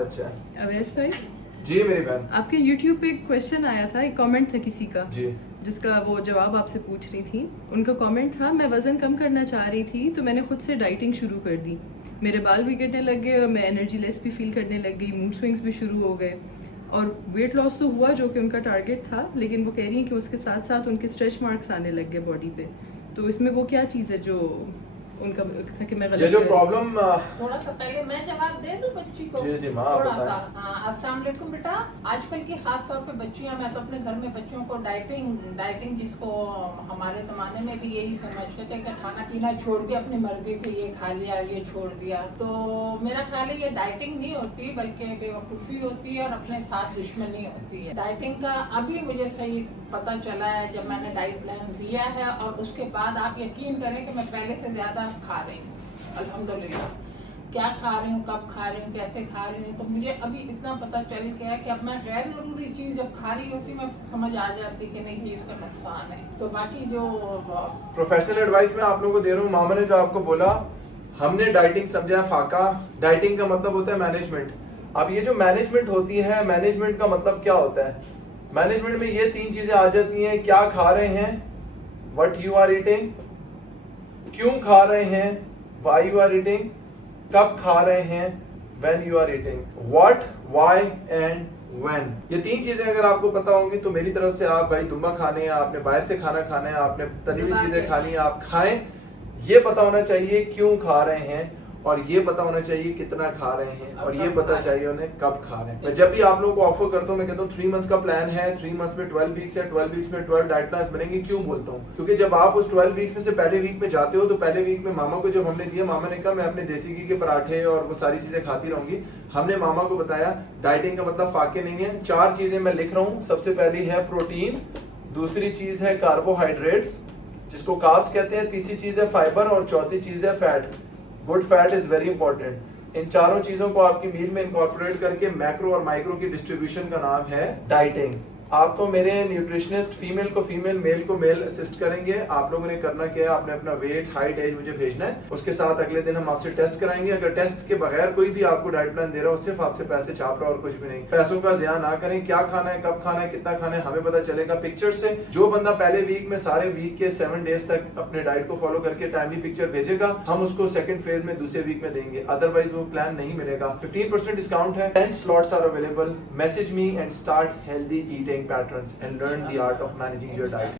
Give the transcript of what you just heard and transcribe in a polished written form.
अच्छा अवैस भाई, जी मेरी बहन आपके YouTube पे एक क्वेश्चन आया था, एक कमेंट था किसी का जी जिसका वो जवाब आपसे पूछ रही थी। उनका कमेंट था, मैं वजन कम करना चाह रही थी तो मैंने खुद से डाइटिंग शुरू कर दी। मेरे बाल भी गिरने लग गए और मैं एनर्जी लेस भी फील करने लग गई, मूड स्विंग्स भी शुरू हो गए और वेट लॉस तो हुआ जो कि उनका टारगेट था, लेकिन वो कह रही हैं कि उसके साथ साथ उनके स्ट्रेच मार्क्स आने लग गए बॉडी पे। तो इसमें वो क्या चीज़ है जो उनका था कि मैं ये गलत जो कर रही प्रॉब्लम थोड़ा सा पहले मैं जवाब दे दूं बच्ची को। जी जी माँ आप थोड़ा सा। बताएं। हाँ, अस्सलाम वालेकुम बेटा। आजकल की खास तौर पे बच्चियां, मैं तो अपने घर में बच्चों को डाइटिंग जिसको हमारे जमाने में भी यही समझते थे कि खाना पीना छोड़ के अपनी मर्जी से ये खा लिया ये छोड़ दिया, तो मेरा ख्याल है ये डाइटिंग नहीं होती बल्कि बेवकूफ़ी होती है और अपने साथ दुश्मनी होती है। डाइटिंग का अभी मुझे सही पता चला है जब मैंने डाइट प्लान दिया है, और उसके बाद आप यकीन करें कि मैं पहले से ज्यादा खा रही हूँ अल्हम्दुलिल्लाह। क्या खा रही हूँ, कब खा रही हूँ, कैसे खा रही हूँ, तो मुझे अभी इतना पता चल गया कि अब मैं गैर जरूरी चीज जब खा रही होती मैं समझ आ जाती कि नहीं ये इसका नुकसान है। तो बाकी जो प्रोफेशनल एडवाइस मैं आप लोगों को दे रहा हूँ। मामा ने जो आपको बोला, हमने डाइटिंग समझा फाका। डाइटिंग का मतलब होता है मैनेजमेंट। अब ये जो मैनेजमेंट होती है, मैनेजमेंट का मतलब क्या होता है? मैनेजमेंट में ये तीन चीजें आ जाती हैं। क्या खा रहे हैं, व्हाट यू आर ईटिंग, क्यों खा रहे हैं, व्हाई यू आर ईटिंग, कब खा रहे हैं, when you are eating, what, why and when. ये तीन चीजें अगर आपको पता होंगी तो मेरी तरफ से आप भाई दुम्बा खाने हैं, आपने बाहर से खाना खाना है, आपने तली हुई चीजें खानी है, आप खाएं। ये पता होना चाहिए क्यों खा रहे हैं, और ये पता होना चाहिए कितना खा रहे हैं, और ये पता चाहिए उन्हें कब खा रहे हैं। मैं जब भी आप लोगों को ऑफर करता हूँ मैं कहता हूँ 3 मंथ्स का प्लान है, 3 मंथ्स में 12 वीक्स है, 12 वीक्स में 12 डाइट प्लान बनेंगे। क्यों बोलता हूँ? क्योंकि जब आप उस 12 वीक्स में से पहले वीक में जाते हो तो पहले वीक में मामा को जब हमने दिया, मामा ने कहा मैं अपने देसी घी के पराठे और वो सारी चीजें खाती रहूंगी। हमने मामा को बताया डाइटिंग का मतलब फाके नहीं है। 4 चीजें मैं लिख रहा हूँ। सबसे पहली है प्रोटीन, दूसरी चीज है कार्बोहाइड्रेट्स जिसको कार्ब्स कहते हैं, तीसरी चीज है फाइबर, और चौथी चीज है fat. Good fat is very important. इन चारों चीजों को आपकी मील में इनकॉर्पोरेट करके मैक्रो और माइक्रो की डिस्ट्रीब्यूशन का नाम है डाइटिंग। आपको मेरे न्यूट्रिशनिस्ट फीमेल को फीमेल, मेल को मेल असिस्ट करेंगे। आप लोगों ने करना क्या है, आपने अपना वेट, हाइट, एज मुझे भेजना है। उसके साथ अगले दिन हम आपसे टेस्ट कराएंगे। अगर टेस्ट के बगैर कोई भी आपको डाइट प्लान दे रहा हो, सिर्फ आपसे पैसे छाप रहा है और कुछ भी नहीं। पैसों का ज़िया ना करें। क्या खाना है, कब खाना है, कितना खाना है, हमें पता चलेगा पिक्चर से। जो बंदा पहले वीक में सारे वीक के 7 डेज तक अपने डाइट को फॉलो करके टाइमली पिक्चर भेजेगा, हम उसको सेकंड फेज में दूसरे वीक में देंगे। अदरवाइज वो प्लान नहीं मिलेगा। 15% डिस्काउंट है, 10 slots are available. Message me and start healthy eating patterns and learn the art of managing your diet.